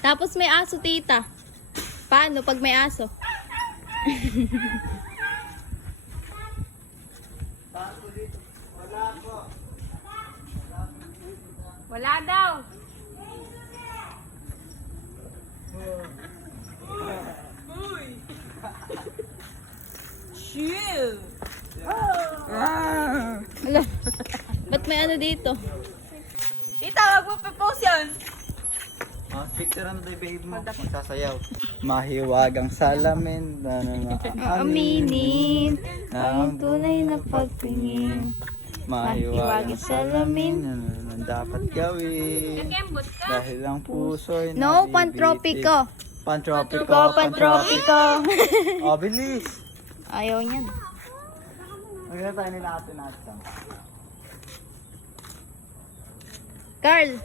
Tapos may aso, tita. Paano pag may aso? Wala daw. Chill. Ala. Ba't may ano dito? Tita, wag mo propose yan. Picture ano tayo babe mo? Magsasayaw. Mahiwagang salamin. Aminin ang tunay na pagtingin. Mahiwagang salamin. Ano dapat gawin? Kakembot ka. Dahil ang puso'y No, nabibitin. pantropiko. Pantropiko. Pantropiko. Oh, bilis. Ayaw niyan. Maganda tayo nila natin. Carl.